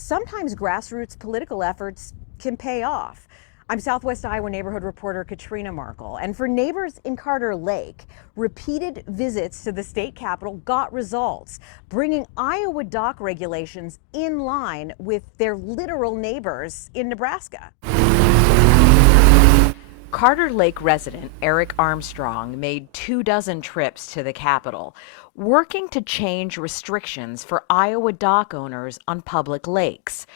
sometimes grassroots political efforts can pay off. I'm Southwest Iowa neighborhood reporter Katrina Markle, and for neighbors in Carter Lake, repeated visits to the state capitol got results, bringing Iowa dock regulations in line with their literal neighbors in Nebraska. Carter Lake resident Eric Armstrong made 24 trips to the Capitol, working to change restrictions for Iowa dock owners on public lakes.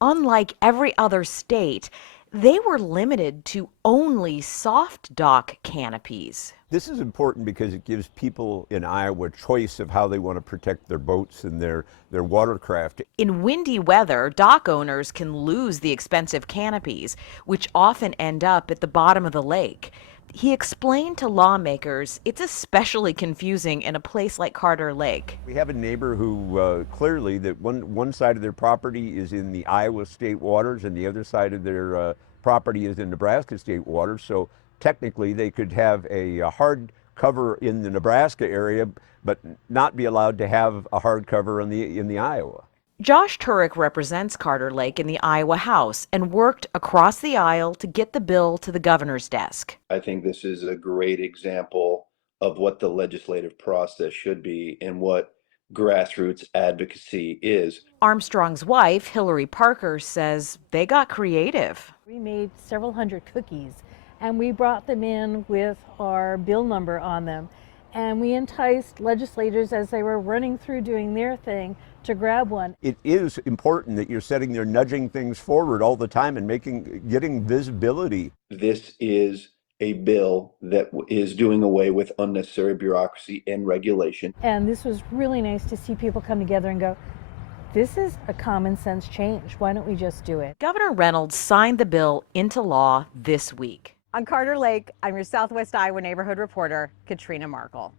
Unlike every other state, they were limited to only soft dock canopies. This is important because it gives people in Iowa choice of how they want to protect their boats and their watercraft. In windy weather, dock owners can lose the expensive canopies, which often end up at the bottom of the lake. He explained to lawmakers it's especially confusing in a place like Carter Lake. We have a neighbor who clearly that one side of their property is in the Iowa state waters and the other side of their property is in Nebraska state waters. So technically they could have a hard cover in the Nebraska area, but not be allowed to have a hard cover in the Iowa. Josh Turek represents Carter Lake in the Iowa House and worked across the aisle to get the bill to the governor's desk. I think this is a great example of what the legislative process should be and what grassroots advocacy is. Armstrong's wife, Hillary Parker, says they got creative. We made several hundred cookies and we brought them in with our bill number on them. And we enticed legislators as they were running through doing their thing to grab one. It is important that you're sitting there nudging things forward all the time and getting visibility. This is a bill that is doing away with unnecessary bureaucracy and regulation. And this was really nice to see people come together and go, this is a common sense change. Why don't we just do it? Governor Reynolds signed the bill into law this week. On Carter Lake, I'm your Southwest Iowa neighborhood reporter, Katrina Markle.